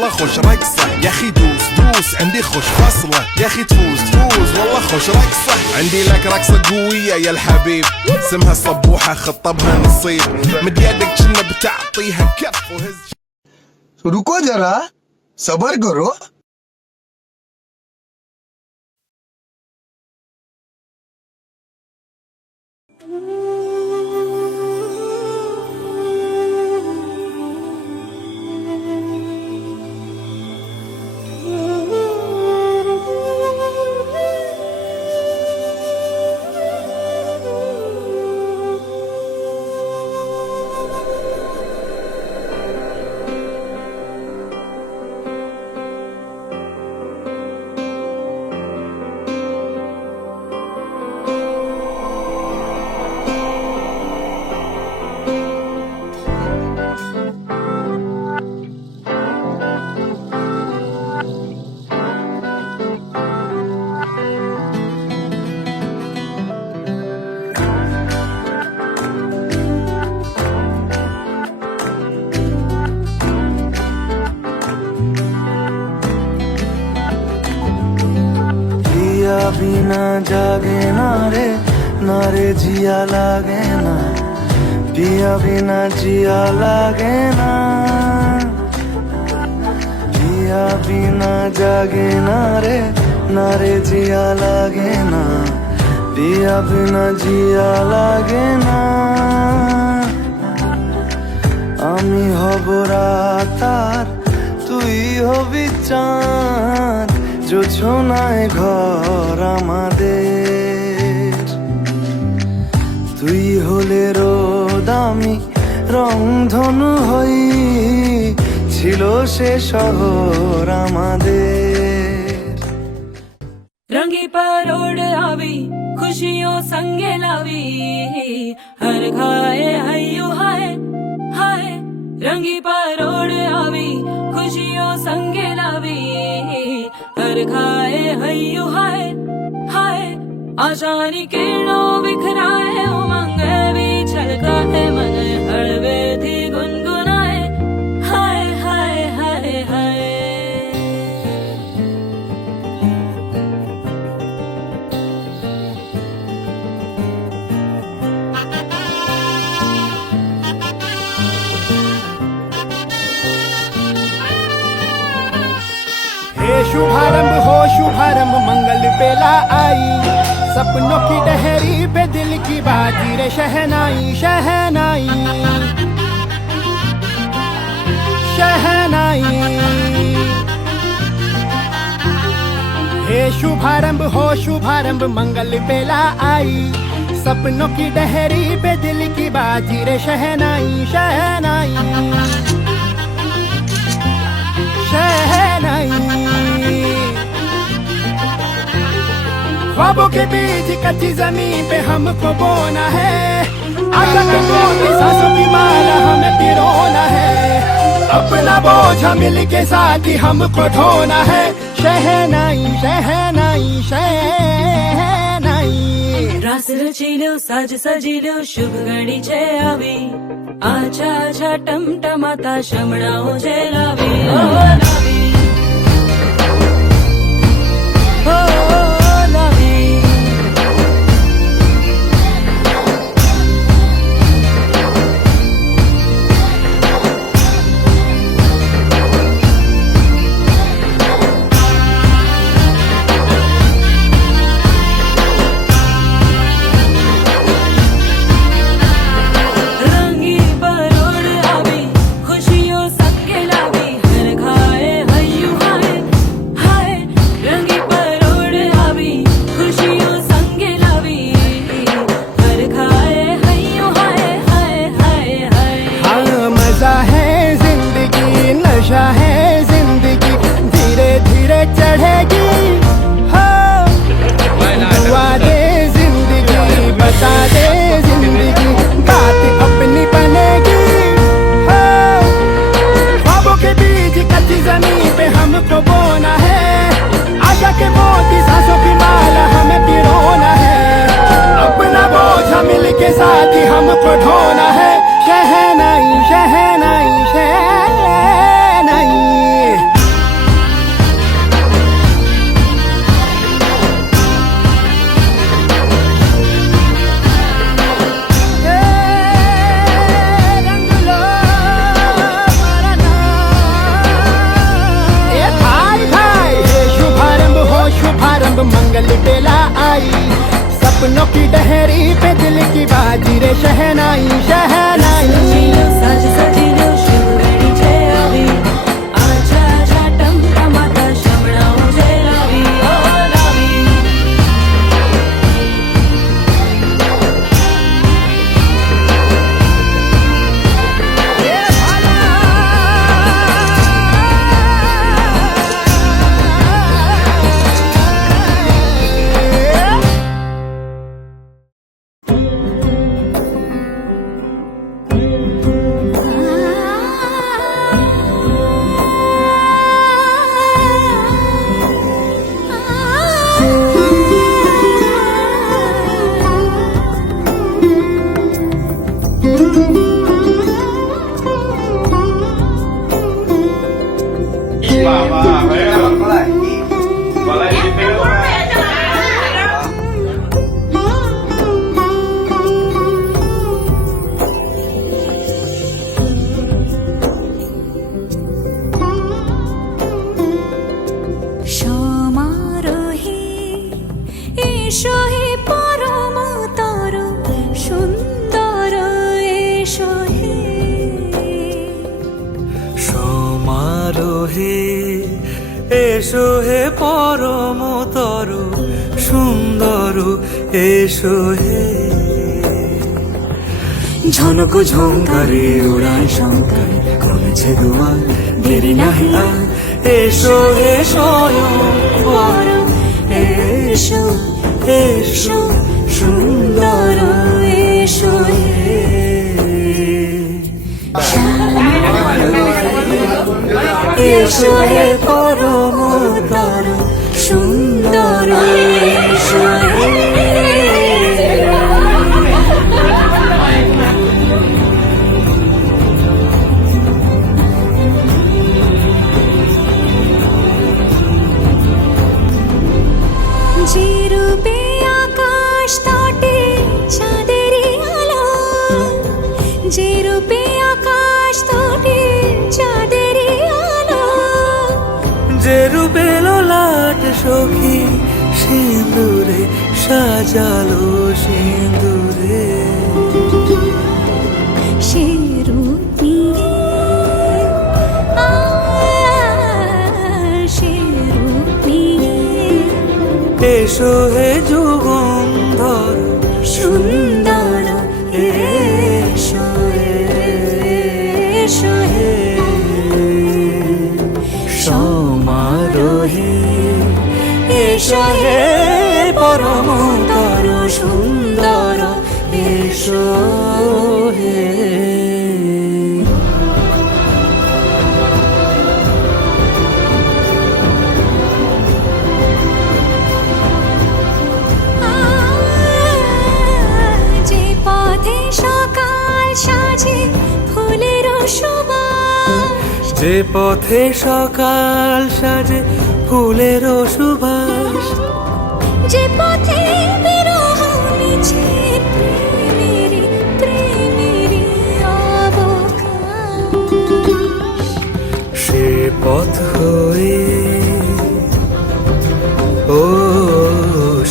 والله خوش رقصة يا اخي دوس دوس عندي خوش فصلة يا اخي تفوز تفوز والله خوش رقصة عندي لك رقصة قوية يا الحبيب اسمها الصبوحة خطبها نصيب مد يدك كنا بتعطيها كف وهز रुको जरा सबर करो बिना जागे ना रे जिया लागे ना पिया बिना जिया लागे ना पिया बिना जागे ना रे जिया लागे ना पिया बिना जिया लागे ना आमी हब रात আর তুই হবি চাঁদ জোছনায় ঘর আমাদের তুই হলে রোদ আমি রংধনু হই ছিল সে শহর আমাদের रंगी परोड़ आवी खुशियों संगे लावी हर खाए हयू हाय हाय रंगी परोड़ आवी खुशियों संगे लावी हर खाए हयू हाय हाय आशानी किरणों बिखराए उमंग भी छलकाए मन हड़वे थी गुनगुनाए हाय हाय हाय हाय शुभारंभ हो शुभारंभ मंगल बेला आई सपनों की डहरी पे दिल की बाजी रे शहनाई शहनाई शहनाई हे शुभारंभ हो शुभारंभ मंगल बेला आई सपनों की डहरी पे दिल की बाजी रे शहनाई शहनाई शहनाई ख्वाबों के बीच कच्ची जमीन पे हमको बोना है आशा के मोती सांसों की माला हमें पिरोना है अपना बोझ मिल के साथ ही हमको ढोना है शहनाई शहनाई शहनाई रास रचिलो साज सजिलो शुभ घड़ी छे आवी आछा आछा टमटमाता शमणाओ जे लावी ओ लावी ओ लावी रंगी परोड़ आवी खुशियों संगे लावी हर खाए हयू हाय हाय रंगी परोड़ आवी खुशियों संगे लावी हर खाए हयू हाय हाय हाय हाय हाँ मजा है जिंदगी नशा है जिंदगी धीरे धीरे चढ़ेगी हाँ दुआ दे जिंदगी बता दे जिंदगी बात अपनी बनेगी हाँ ख्वाबों के बीच कच्ची जमीन पे हमको बोना है आशा के मोती सांसों की माला हमें पिरोना है अपना बोझ मिल के साथ ही हमको ढोना है शहनाई शहनाई शहनाई बाजी रे शहनाई शहनाई सजिलो साज सजिलो शुभ घड़ी છે આવી આછા આછા ટમટમાતા શમણાઓ છે લાવી ઓ લાવી সমারোহে এসো হে পরম তর সুন্দর এসো হে সমারোহে এসো হে পরমতর সুন্দর এসো হে ঝনক ঝঙ্কারে উড়ায় শঙ্কার করেছে দুয়ার দেরি নাহি আর এসো হে স্বয়ং বর এসো এসো সুন্দর এসো হে এসো হে পরমতর সুন্দর এসো হে যে রূপে আকাশ তটে চাঁদেরই আলো যে রূপে আকাশ তটে চাঁদেরই আলো যে রূপে লোলাট সখী সিঁদুরে সাজালো সিঁদুরে সে রূপ নিয়ে সে রূপ নিয়ে এসো হে যুগন্ধর সুন্দর এসো এসো হে সমারোহে এসো হে পরমতর সুন্দর এসো হে যে পথে সকাল সাজে ফুলের সুবাস যে পথে সকাল সাজে ফুলের সুবাস যে পথে বিরহ মিছে প্রেমেরই প্রেমেরই অবকাশ সে পথ হয়ে ও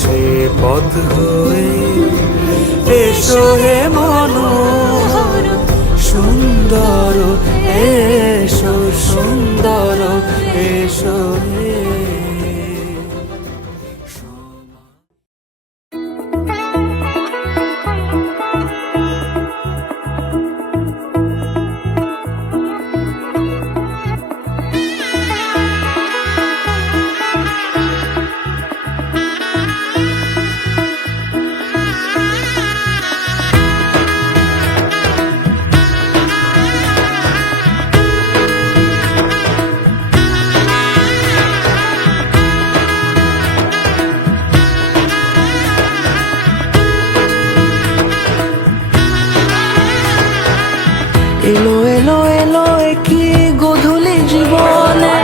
সে পথ হয়ে এসো হে মনোহর সুন্দর এসো সুন্দর এসো হে এলো এলো এলো কি গোধূলি জীবনে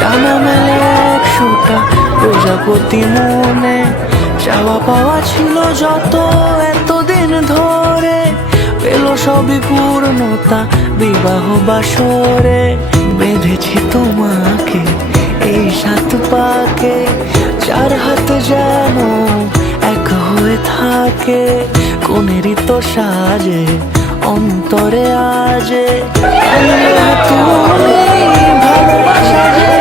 ডানা মেলে একশোটা প্রজাপতি মনে চাওয়া পাওয়া ছিল যত এতদিন ধরে পেল সবই পূর্ণতা বিবাহ বাসরে বেঁধেছি তোমাকে এই সাত পাকে চার হাত যেন এক হয়ে থাকে কোনেরই তো সাজে অন্তরে আজে আনলে তুমি ভালোবাসা যে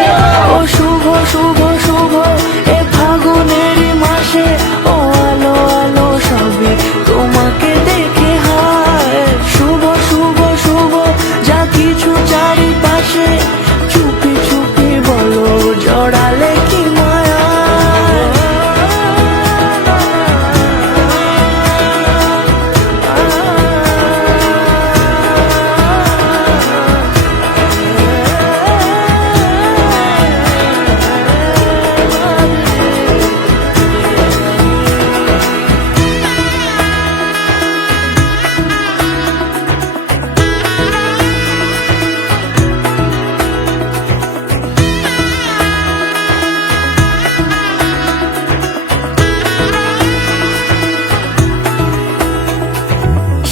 ও শুভ শুভ শুভ এ ফাগুনেরই মাসে ও আলো আলো সবে তোমাকে দেখে হায় শুভ শুভ শুভ যা কিছু চারিপাশে চুপি চুপি বলো জড়ালে কি মায়া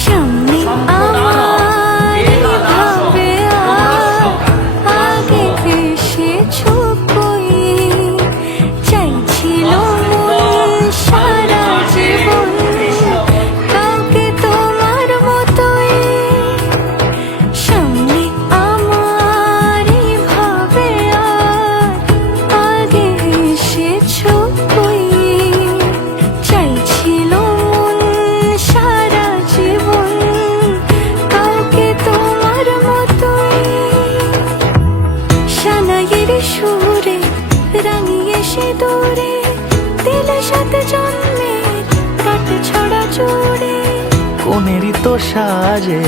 সামনে আমার ভাবে আগে এসেছো কই চাইছিল মন সারা জীবন কাউকে তোমার মতোই সামনে আমার ভাবে আগে এসেছো কই চাইছিল মন সারা জীবন কাউকে তোমার মতোই সানাইয়ের সুরে রাঙিয়ে সে দূরে দিলে সাথে জন্মের কাট ছড়া জুড়ে কোনেরই তো সাজে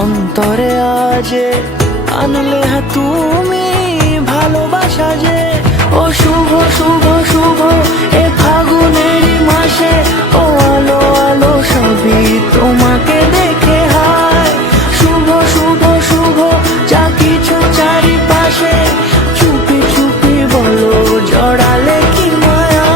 অন্তরে আজে আনলে তুমি ভালোবাসা যে ও শুভ শুভ শুভ এ ফাগুনেরই মাসে ও আলো আলো সবই তোমাকে দেখে হায় শুভ শুভ শুভ যা কিছু চারিপাশে চুপি চুপি বলো জড়ালে কি মায়া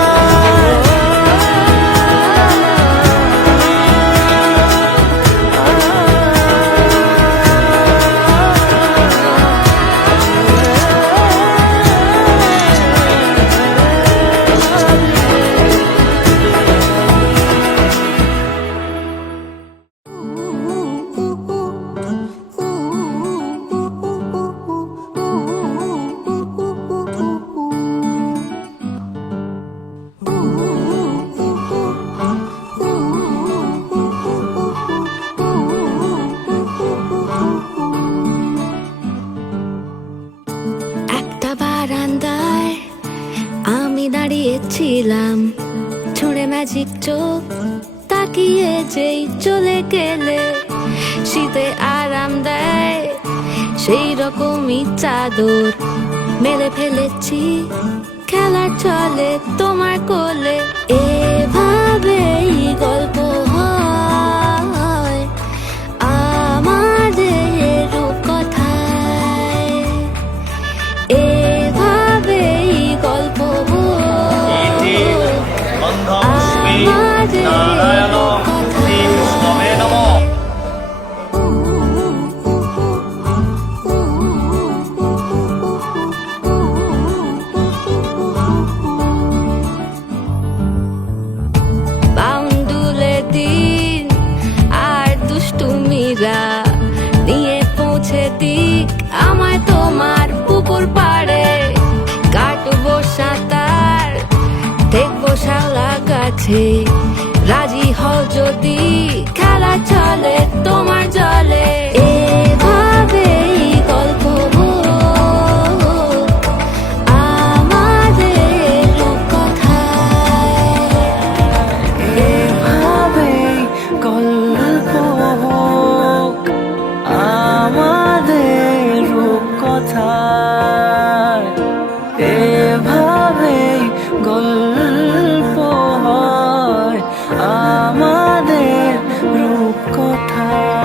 একটা বারান্দায় আমি দাঁড়িয়েছিলাম ছুঁড়ে ম্যাজিক চোখ তাকিয়ে যেই চলে গেলে শীতে আরাম দেয় সেই রকমই চাদর মেলে ফেলেছি খেলার চলে তোমার কোলে এভাবেই গল্প হয় আমাদের রূপকথায় এভাবেই গল্প বাউন্ডুলে দিন আর দুষ্টুমিরা নিয়ে পৌঁছে দিক আমায় তোমার পুকুর পাড়ে কাটবো সাঁতার দেখবো শালা গাছে রাজি হও যদি খেলা চলে তোমার জলে এভাবেই গল্প আমাদের রূপকথায় এভাবেই গল্প হোক আমাদের রূপকথায় এভাবেই গল্প হয় আমাদের রূপকথায়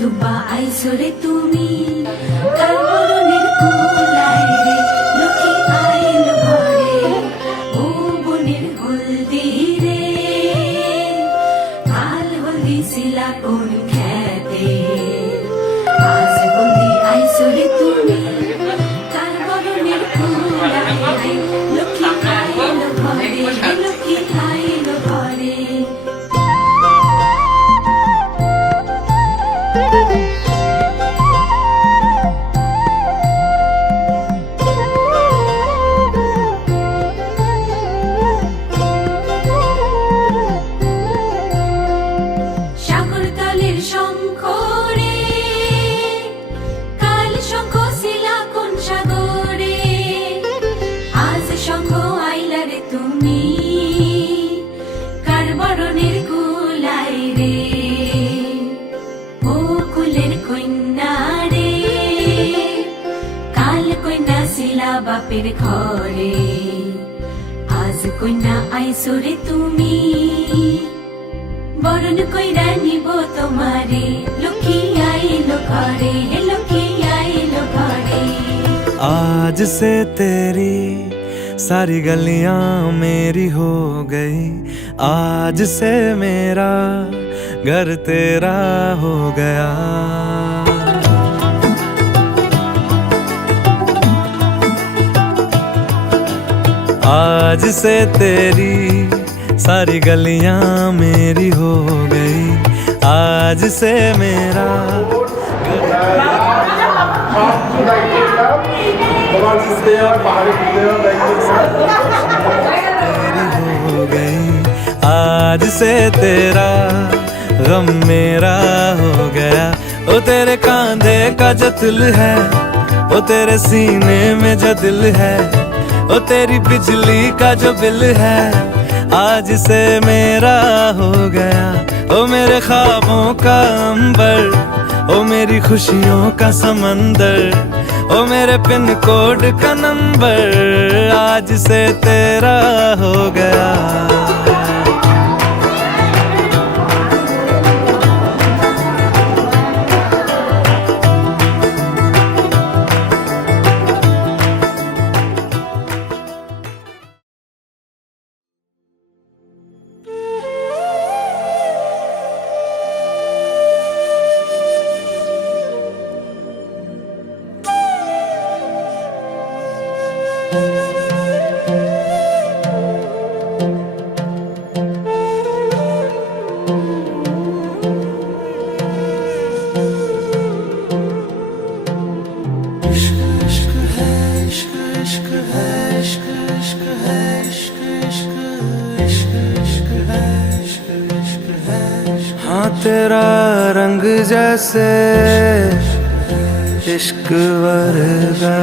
দুবা আইসরে তুমি কার বরণের কুলায় রে লক্ষ্মী আইল ঘরে ও বনের হলদি রে কাল হলদি শিলা কোন খেতে আজ হলদি আইসরে তুমি কার বরণের কুলায় রে লক্ষ্মী আইল ঘরে লক্ষ্মী আইল ঘরে সাগর কালের শঙ্খ রে কাল শঙ্খ শিলা কোন সাগরে আজ শঙ্খ আইলা রে তুমি কার বরণের কুলাই রে ও কুলের কন্যা রে কাল কন্যা শিলা বাপের ঘরে আজ কন্যা আইসরে তুমি বরণ কইরা নিব তোমারে লক্ষ্মী আইলো ঘরে হে লক্ষ্মী আইলো ঘরে आज से तेरी सारी गलियां मेरी हो गई आज से मेरा घर तेरा हो गया आज से तेरी सारी गलियां मेरी हो गई आज से मेरा तेरी हो गई आज से तेरा गम मेरा हो गया ओ तेरे कांधे का जो दिल है ओ तेरे सीने में जो दिल है ओ तेरी बिजली का जो बिल है आज से मेरा हो गया ओ मेरे ख्वाबों का अंबर ओ मेरी खुशियों का समंदर ओ मेरे पिन कोड का नंबर आज से तेरा हो गया हाँ तेरा रंग जैसे इश्क वर्गा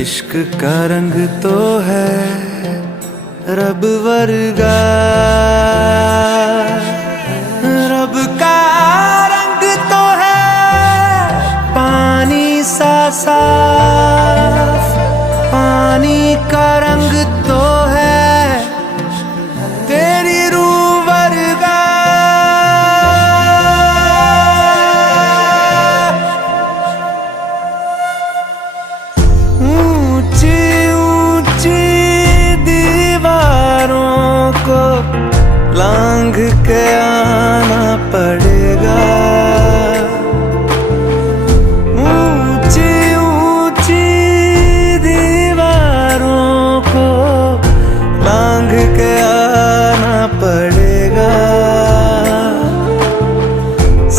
इश्क का रंग तो है रब वर्गा रब का रंग तो है पानी सा साफ पानी का रंग तो है तेरी रूह वर्गा ऊंची ऊंची दीवारों को लांघ के आना पड़ेगा ऊंची ऊंची दीवारों को लांघ के आना पड़ेगा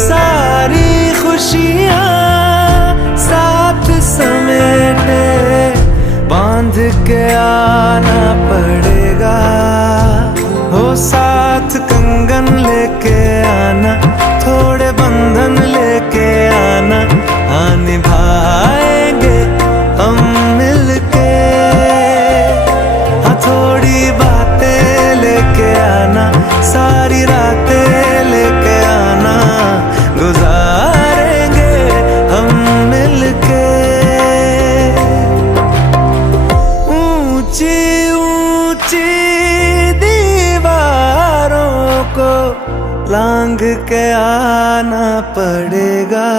सारी खुशियाँ साथ समेटे बांध के आना पड़ेगा हो साथ कंगन लेके आना थोड़े बंधन लेके आना हाँ निभाएंगे हम मिलके हाँ थोड़ी बातें लेके आना सारी रातें लेके आना गुजारेंगे हम मिलके ऊंची ऊंची दीवारों को लांग के आना पड़ेगा।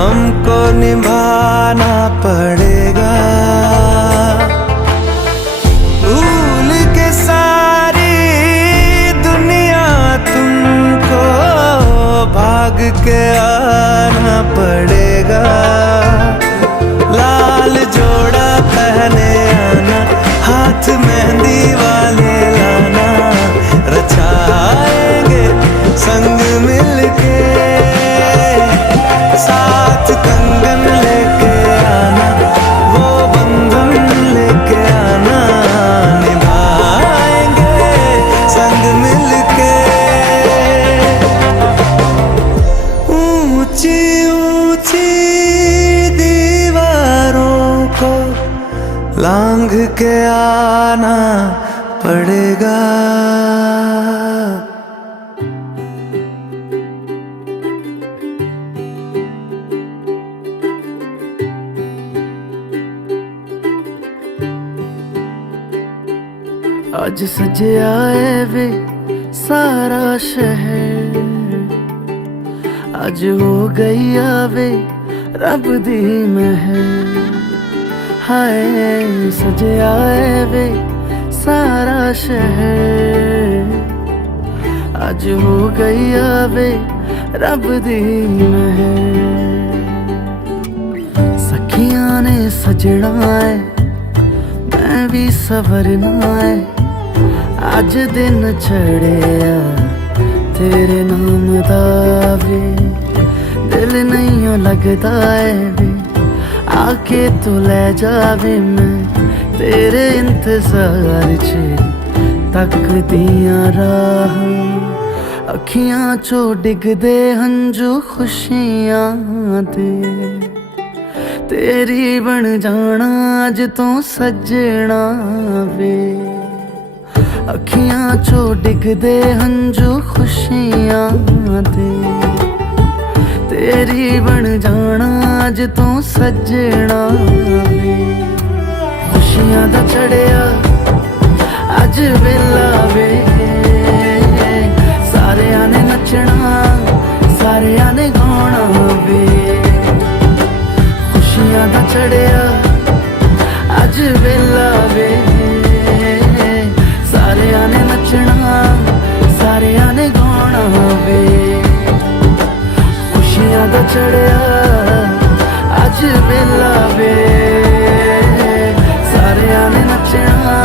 हमको निभाना पड़ेगा। भूल के सारी दुनिया तुमको भाग के आना पड़ेगा। लाल जोड़ा पहने आना, हाथ मेहंदी वाले लाना, रचाएंगे संग मिलके, साथ कंगन लेके आना, वो बंधन लेके आना, निभाएंगे संग मिलके। ऊंची ऊंची दीवारों को लांघ के आना पड़ेगा। आज सजे आए वे सारा शहर, आज हो गई आवे रब दी महर। हाय सजे आए वे सारा शहर, आज हो गई आवे रब दी महर। सखियां ने सजना है, मैं भी सवरना है, आज दिन चढ़िया तेरे नाम दा वे। दिल नहीं लगदा है वे, आके तू ले जावे, मैं तेरे इंतजार च तकदियां राह। अखियां चो डिगदे हंजू खुशियां दे, तेरी बन जाना अज तो सजना वे। अखियां चो डिगदे हंजू खुशियां दे, तेरी बन जाना अज तो सजना वे। खुशियां दा चढ़िया अज वेला वे, सारियां ने नचना सारियां ने गाना वे। खुशियां दा चढ़िया अज वेला वे, सारियां ने नचना सारियां ने गाना वे। खुशियां दा चढ़िया अज वेला वे, सारियां ने नचना